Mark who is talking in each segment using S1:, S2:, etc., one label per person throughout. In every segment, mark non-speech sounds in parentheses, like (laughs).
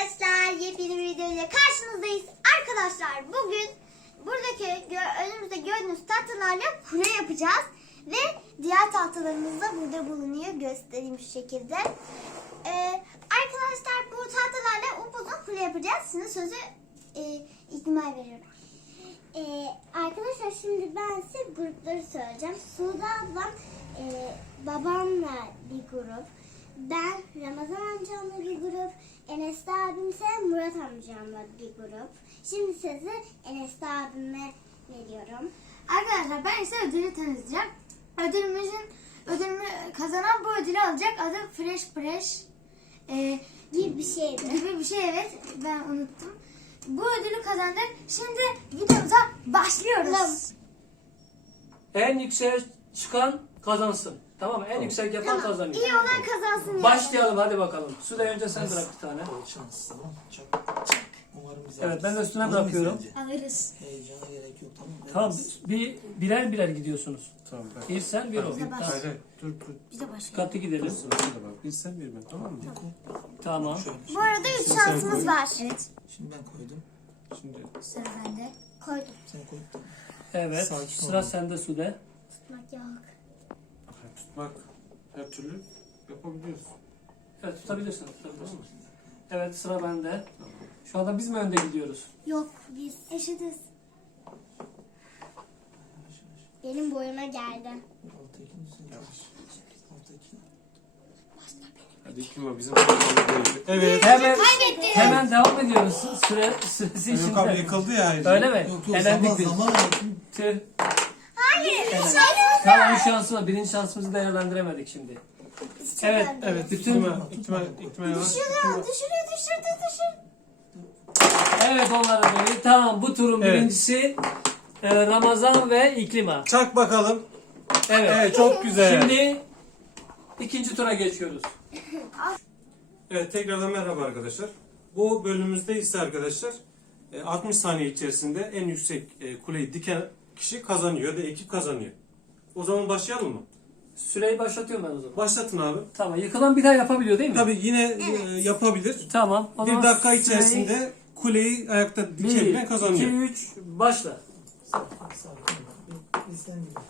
S1: arkadaşlar yepyeni bir video ile karşınızdayız. Arkadaşlar bugün buradaki gö- önümüzde gördüğünüz tahtalarla kule yapacağız. Ve diğer tahtalarımız da burada bulunuyor. Göstereyim şu şekilde. Ee, arkadaşlar bu tahtalarla upuzun kule yapacağız. Şimdi sözü e, İkmal veriyorum.
S2: Ee, arkadaşlar şimdi ben size grupları söyleyeceğim. Suda ablam e, babamla bir grup. Ben Ramazan amcamla bir grup. Enes abim ise Murat amcamla bir grup. Şimdi sözü Enes abime veriyorum.
S1: Arkadaşlar ben size ödülü tanıtacağım. Ödülümüzün ödülümü kazanan bu ödülü alacak. Adı Fresh Fresh e,
S2: Gibi bir şeydi.
S1: gibi bir şey evet ben unuttum. Bu ödülü kazandık. Şimdi videomuza başlıyoruz.
S3: En yüksek çıkan kazansın. Tamam mı? En yüksek yapan kazanıyor.
S1: İyi olan kazansın. yani.
S3: Başlayalım hadi bakalım. Suda önce sen bırak bir tane.
S4: Bol şans tamam mı? Çak çak. Umarım bize
S3: Evet, ben de üstüne bırakıyorum.
S1: Alırız.
S4: Heyecana gerek yok tamam mı?
S3: Tamam bir birer birer gidiyorsunuz.
S5: Tamam bak.
S3: Bir sen bir o.
S1: Baş-
S5: Hayır hayır dur dur.
S1: Bize başlayalım.
S3: Dikkatli
S5: Dur
S3: gidelim.
S5: sırasına bak. Bir sen bir ben tamam mı?
S3: Tamam.
S4: Şöyle.
S1: Bu arada 3 şansımız var. Evet.
S4: Şimdi ben koydum.
S5: Şimdi
S1: Sıra bende. Koydum.
S4: Sen koy. Tamam.
S3: Evet.
S4: Sakin
S3: Sıra sende Sude.
S1: Tutmak yok.
S5: Tutmak her türlü yapabiliyoruz.
S3: Evet tutabilirsin. tutabilirsin. Evet sıra bende. Şu anda biz mi önde gidiyoruz?
S1: Yok biz eşitiz.
S2: Benim boyuma geldi.
S4: Alttakini sen yavaş. Alttakini.
S5: Hadi kim var bizim Evet.
S3: Hemen hemen devam ediyoruz. Süre süresi
S5: Yok abi
S3: içinde.
S5: yıkıldı ya.
S3: Öyle mi?
S4: Yok yok
S3: Elendik
S4: zaman
S3: biz.
S4: zaman.
S3: Tüh. Tamam bir şansımız var. Birinci şansımızı değerlendiremedik şimdi. Evet.
S5: Evet.
S3: Bütün
S5: İhtimal, ihtimal, ihtimal var.
S1: Düşürüyor, düşürüyor, düşürdü, düşür.
S3: Evet onları böyle. Tamam bu turun
S5: Evet.
S3: birincisi e, Ramazan ve İklima.
S5: Çak bakalım.
S3: Evet.
S5: Evet çok güzel.
S3: Şimdi ikinci tura geçiyoruz.
S5: Evet tekrardan merhaba arkadaşlar. Bu bölümümüzde ise arkadaşlar e, 60 saniye içerisinde en yüksek e, kuleyi diken kişi kazanıyor ya da ekip kazanıyor. O zaman başlayalım mı?
S3: Süreyi başlatıyorum ben o zaman.
S5: Başlatın abi.
S3: Tamam yıkılan bir daha yapabiliyor değil mi?
S5: Tabi yine e, yapabilir.
S3: Tamam. o
S5: Bir
S3: zaman
S5: dakika
S3: süreyi-
S5: içerisinde kuleyi ayakta dikebilen kazanıyor.
S3: iki, üç, başla.
S4: Sen gibi.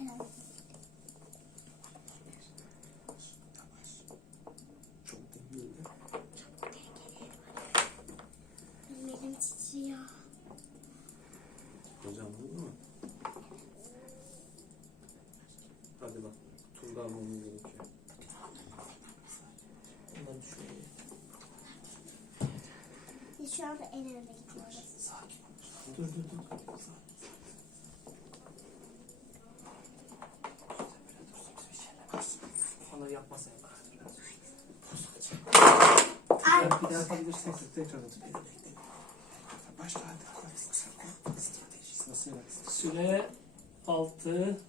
S4: Önemli. Çok değil de.
S2: Benim titriyor.
S5: Hocam bu mu? Hadi bak. Turda almamız gerekiyor.
S4: Bunları şöyle.
S2: Biz şu anda en önde gidiyoruz.
S4: Sakin ol. Dur dur dur. Sakin.
S3: Onları yapmasın.
S1: Ay,
S3: Bir daha yapabilirsin.
S5: Tekrar at.
S4: Başla hadi. hadi. Strateji.
S5: Sırasıyla.
S3: Süre 6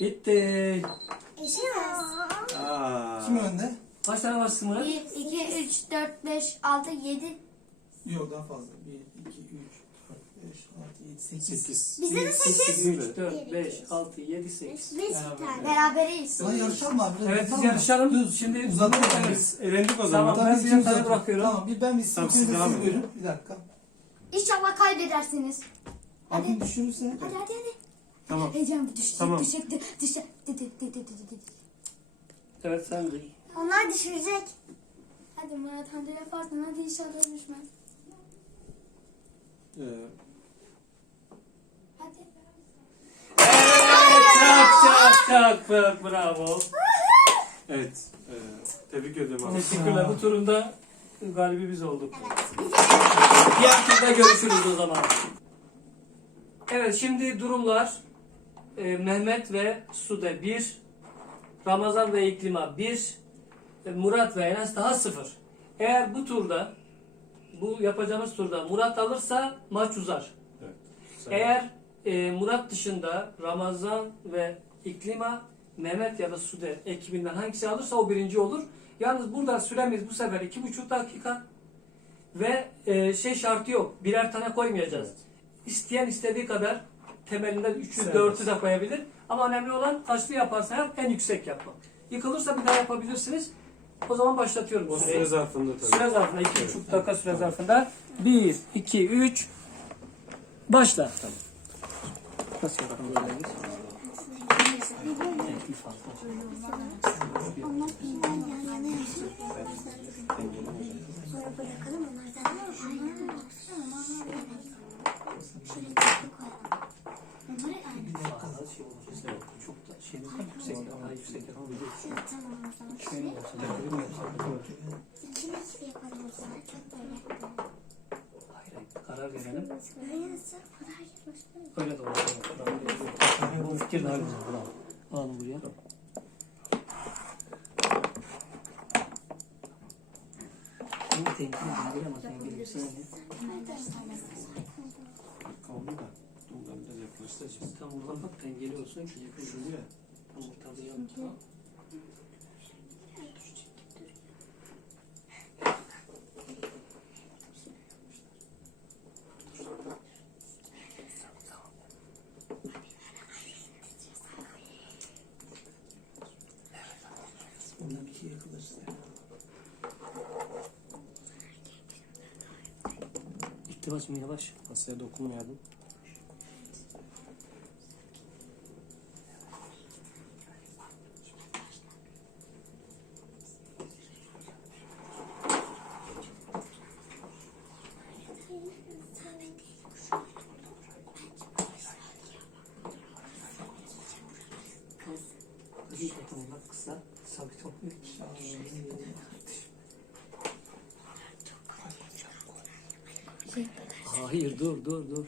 S3: Bitti.
S1: Eşitiz.
S5: Aa.
S4: Kim önde?
S3: Kaç tane var Sımır'a?
S1: 1, 2, 3, 4, 5, 6, 7.
S4: Yok daha fazla. 1, 2, 3, 4, 5, 6, 7, 8.
S5: 8.
S1: Bizde de 8.
S3: 3, 4, 5, 6, 7, 8.
S2: Beş bir tane.
S1: Beraberiz.
S4: Lan yarışalım abi.
S3: Evet biz yarışalım.
S4: Düz,
S3: Şimdi
S4: uzatalım.
S3: Evet.
S5: Elendik o zaman.
S3: Tamam ben tane
S4: atıyoruz.
S3: bırakıyorum.
S4: Tamam bir ben bir siz
S5: Tamam, siz devam edin.
S4: Bir dakika.
S1: İnşallah kaybedersiniz.
S4: Abim düşürürse.
S1: Hadi hadi hadi.
S5: Tamam.
S1: Heyecan düşecek,
S5: Tamam.
S1: düşecek, düşecek, düşecek. Dı, dı, dı, dı, dı, dı, dı.
S3: Evet sen de.
S1: Onlar düşürecek. Hadi Murat hadi yaparsın hadi inşallah düşmez.
S5: Ee,
S1: Hadi.
S3: Çak çak çak çak bravo.
S5: evet. Ee, tebrik ediyorum abi.
S3: Teşekkürler. Bu turunda galibi biz olduk. Diğer turda görüşürüz o zaman. Evet şimdi durumlar e, Mehmet ve Sude 1, Ramazan ve İklima 1, Murat ve Enes daha 0. Eğer bu turda bu yapacağımız turda Murat alırsa maç uzar.
S5: Evet.
S3: Eğer e, Murat dışında Ramazan ve İklima, Mehmet ya da Sude ekibinden hangisi alırsa o birinci olur. Yalnız burada süremiz bu sefer iki buçuk dakika. Ve e, şey şartı yok. Birer tane koymayacağız. İsteyen istediği kadar temelinden 3'ü
S5: Serbest.
S3: 4'ü de koyabilir. Ama önemli olan taşlı yaparsa yap, en yüksek yapmak. Yıkılırsa bir daha yapabilirsiniz. O zaman başlatıyorum
S5: O süre zarfında tabii.
S3: Süre zarfında 2,5 dakika süre zarfında 1, 2, 3 başla. Nasıl yapalım? Bir
S2: bırakalım onlardan. Şöyle
S3: şey olacağız. Evet. Çok da şey yok. Yüksek daha yüksek daha biliyorsun.
S2: Tamam o zaman.
S3: Şey mi olsun? Devrim mi
S2: yapalım? İçini nasıl yapalım o zaman? Çok böyle.
S3: Hayır hayır. Karar verelim.
S2: Öyle nasıl? Karar yapalım.
S3: Öyle de olur. Bu fikir daha güzel. Bravo. Alalım buraya. Tamam. Bunu temkin edin ama sen bilirsin.
S5: Hemen ders almasın. Kavga da.
S3: Ustacığım tam oradan bak dengeli olsun çünkü
S5: şunu
S3: ortada yapma.
S4: Bundan bir şey yakılır
S3: size. İltibaç mı yavaş?
S5: Masaya dokunmayalım.
S3: Kısa. Sabit olmuyor. Hayır dur dur dur.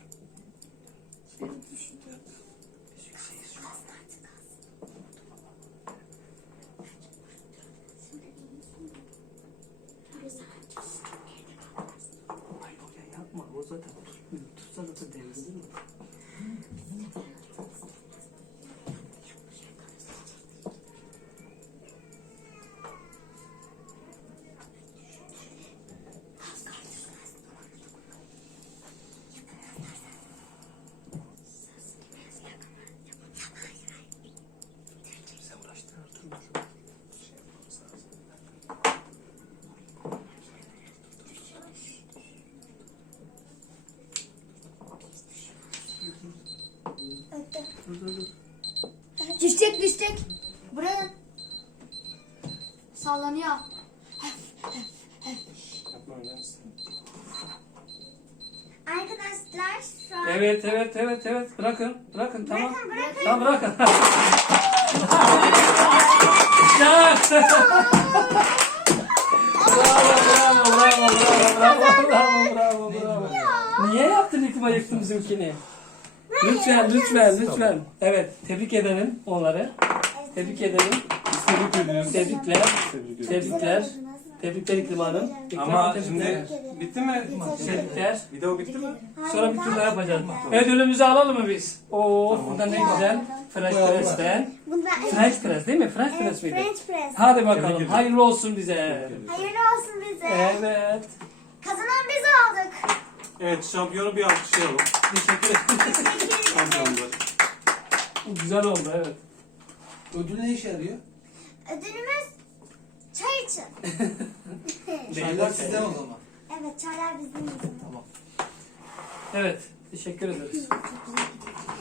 S1: Arkadaşlar şu an
S3: Evet evet evet evet bırakın bırakın tamam.
S1: Bırakın, bırakın.
S3: Tamam bırakın. (laughs) Ya! bravo bravo bravo bravo bravo bravo bravo bravo. Niye yaptın İkma yıktın bizimkini? Lütfen lütfen lütfen. Evet tebrik edelim onları. Tebrik edelim. Tebrikler.
S5: Tebrik ediyoruz.
S3: Tebrikler. Tebrikler İklim Hanım.
S5: Ama şimdi bitti mi?
S3: Tebrikler.
S5: Video bitti mi?
S3: Sonra bir tur daha yapacağız. Ödülümüzü alalım mı biz? Oo, burada ne güzel. French Press'ten. French Press değil mi? French Press miydi?
S1: French press.
S3: Hadi bakalım. Hayırlı olsun bize.
S1: Hayırlı olsun bize.
S3: Evet.
S1: Kazanan biz olduk.
S5: Evet şampiyonu bir alkışlayalım.
S1: Teşekkür ederim.
S5: Şampiyonları.
S3: Güzel oldu evet.
S4: Ödül ne işe yarıyor?
S1: Ödülümüz çay için. (laughs)
S4: Çaylar sizden o zaman.
S1: Evet çaylar bizim için.
S4: Tamam.
S3: Evet. Teşekkür ederiz.
S1: Çok güzel gidiyor.